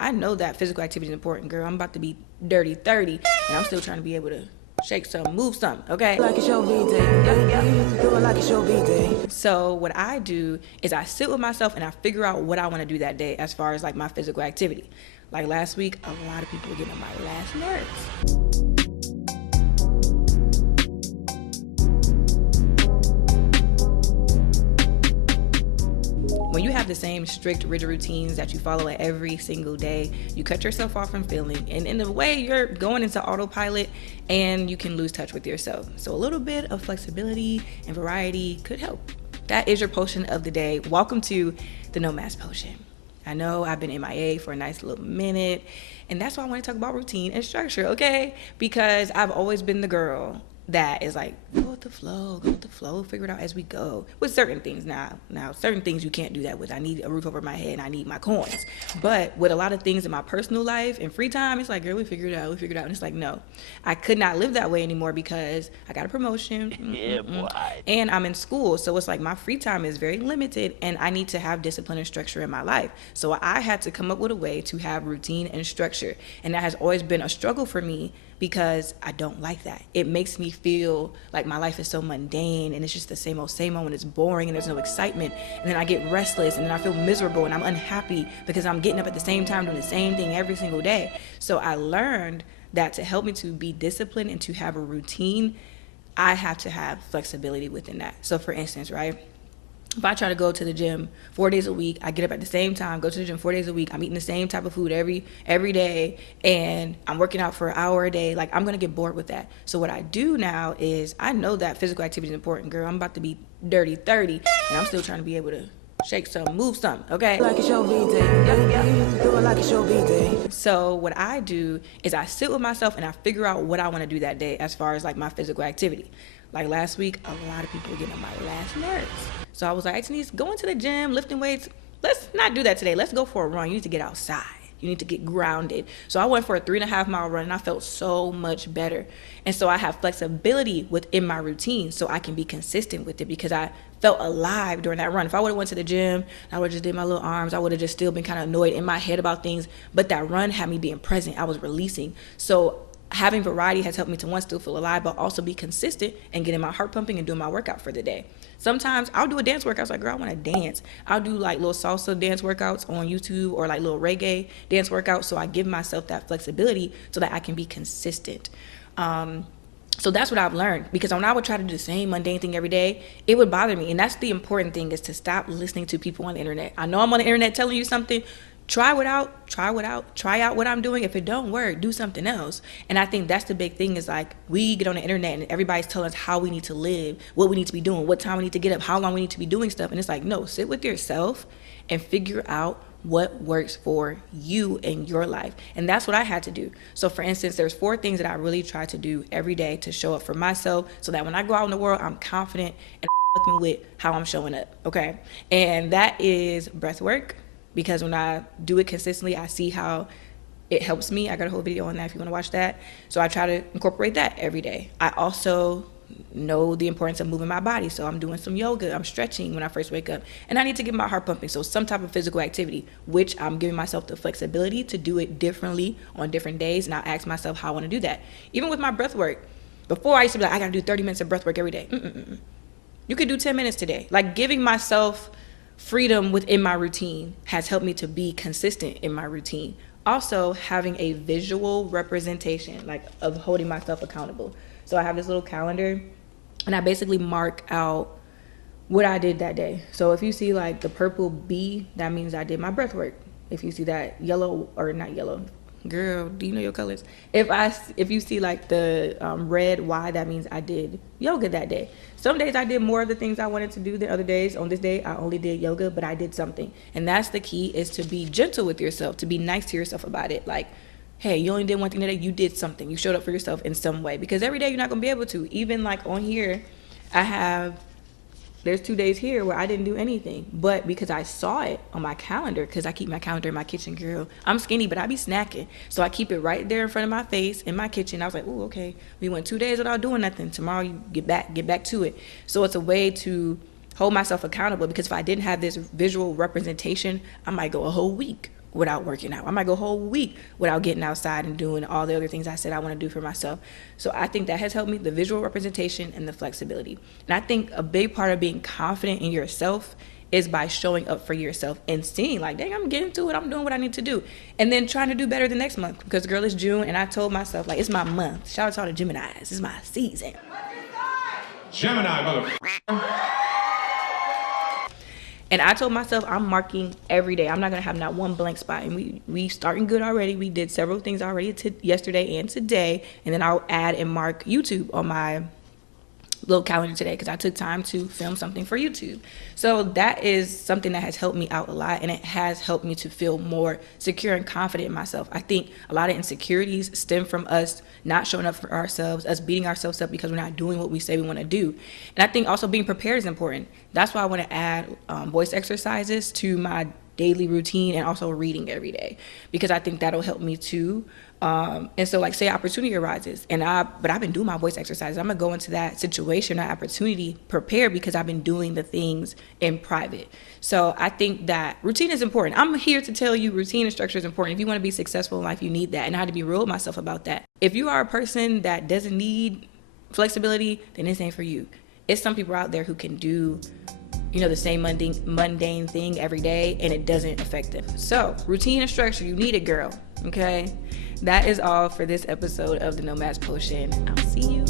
I know that physical activity is important, girl. I'm about to be dirty 30, and I'm still trying to be able to shake some, move some, okay? Like it's your B-Day. Do it like it's your B-Day. So what I do is I sit with myself and I figure out what I want to do that day as far as like my physical activity. Like last week, a lot of people were getting on my last nerves. When you have the same strict, rigid routines that you follow every single day, you cut yourself off from feeling, and in a way, you're going into autopilot and you can lose touch with yourself. So a little bit of flexibility and variety could help. That is your potion of the day. Welcome to the No Mask Potion. I know I've been MIA for a nice little minute, and that's why I want to talk about routine and structure, okay? Because I've always been the girl that is like, go with the flow, figure it out as we go. With certain things now certain things you can't do that with. I need a roof over my head and I need my coins. But with a lot of things in my personal life and free time, it's like, girl, we figured it out. And it's like, no, I could not live that way anymore because I got a promotion. Yeah, boy. And I'm in school. So it's like my free time is very limited and I need to have discipline and structure in my life. So I had to come up with a way to have routine and structure. And that has always been a struggle for me because I don't like that. It makes me feel like my life is so mundane and it's just the same old and it's boring and there's no excitement. And then I get restless and then I feel miserable and I'm unhappy because I'm getting up at the same time doing the same thing every single day. So I learned that to help me to be disciplined and to have a routine, I have to have flexibility within that. So for instance, right? If I try to go to the gym 4 days a week, I get up at the same time, go to the gym 4 days a week, I'm eating the same type of food every day, and I'm working out for an hour a day, like I'm gonna get bored with that. So what I do now is I know that physical activity is important, girl. I'm about to be dirty 30, and I'm still trying to be able to shake some, move some, okay? Like it's your B-Day. Do it like it's your B-Day. So what I do is I sit with myself and I figure out what I want to do that day as far as like my physical activity. Like last week, a lot of people were getting on my last nerves. So I was like, Denise, going to the gym, lifting weights, let's not do that today. Let's go for a run. You need to get outside. You need to get grounded. So I went for a 3.5 mile run and I felt so much better. And so I have flexibility within my routine so I can be consistent with it because I felt alive during that run. If I would have went to the gym, I would have just did my little arms. I would have just still been kind of annoyed in my head about things. But that run had me being present. I was releasing. So having variety has helped me to, one, still feel alive, but also be consistent and getting my heart pumping and doing my workout for the day. Sometimes I'll do a dance workout. It's like, girl, I want to dance. I'll do like little salsa dance workouts on YouTube or like little reggae dance workouts. So I give myself that flexibility so that I can be consistent. So that's what I've learned, because when I would try to do the same mundane thing every day, it would bother me. And that's the important thing, is to stop listening to people on the internet. I know I'm on the internet telling you something. Try out what I'm doing. If it don't work, do something else. And I think that's the big thing, is like, we get on the internet and everybody's telling us how we need to live, what we need to be doing, what time we need to get up, how long we need to be doing stuff. And it's like, no, sit with yourself and figure out what works for you in your life. And that's what I had to do. So for instance, there's 4 things that I really try to do every day to show up for myself so that when I go out in the world, I'm confident and with how I'm showing up, okay? And that is breath work. Because when I do it consistently, I see how it helps me. I got a whole video on that if you want to watch that. So I try to incorporate that every day. I also know the importance of moving my body. So I'm doing some yoga. I'm stretching when I first wake up. And I need to get my heart pumping. So some type of physical activity, which I'm giving myself the flexibility to do it differently on different days. And I ask myself how I want to do that. Even with my breath work. Before, I used to be like, I got to do 30 minutes of breath work every day. You could do 10 minutes today. Like, giving myself freedom within my routine has helped me to be consistent in my routine. Also, having a visual representation, like, of holding myself accountable. So I have this little calendar and I basically mark out what I did that day. So if you see like the purple B, that means I did my breath work. If you see that yellow, or not yellow, girl, do you know your colors? If you see like the red Y, that means I did yoga that day. Some days I did more of the things I wanted to do than other days. On this day, I only did yoga, but I did something. And that's the key, is to be gentle with yourself, to be nice to yourself about it. Like, hey, you only did one thing today, you did something. You showed up for yourself in some way. Because every day you're not going to be able to. Even like on here, there's 2 days here where I didn't do anything. But because I saw it on my calendar, because I keep my calendar in my kitchen, girl. I'm skinny, but I be snacking. So I keep it right there in front of my face in my kitchen. I was like, oh, okay. We went 2 days without doing nothing. Tomorrow you get back to it. So it's a way to hold myself accountable, because if I didn't have this visual representation, I might go a whole week without working out. I might go a whole week without getting outside and doing all the other things I said I want to do for myself. So I think that has helped me, the visual representation and the flexibility. And I think a big part of being confident in yourself is by showing up for yourself and seeing like, dang, I'm getting to it. I'm doing what I need to do. And then trying to do better the next month, because girl, it's June. And I told myself, like, it's my month. Shout out to all the Geminis. It's my season. Gemini, motherfucker. And I told myself I'm marking every day. I'm not going to have not one blank spot. And we starting good already. We did several things already yesterday and today. And then I'll add and mark YouTube on my little calendar today, because I took time to film something for YouTube. So that is something that has helped me out a lot, and it has helped me to feel more secure and confident in myself. I think a lot of insecurities stem from us not showing up for ourselves, us beating ourselves up because we're not doing what we say we want to do. And I think also being prepared is important. That's why I want to add voice exercises to my daily routine, and also reading every day, because I think that'll help me too. And so, like, say opportunity arises, but I've been doing my voice exercises. I'm gonna go into that situation, that opportunity, prepared, because I've been doing the things in private. So I think that routine is important. I'm here to tell you routine and structure is important. If you want to be successful in life, you need that, and I had to be real with myself about that. If you are a person that doesn't need flexibility, then this ain't for you. It's some people out there who can do, you know, the same mundane thing every day, and it doesn't affect them. So routine and structure, you need it, girl. Okay, that is all for this episode of the Nomads Potion. I'll see you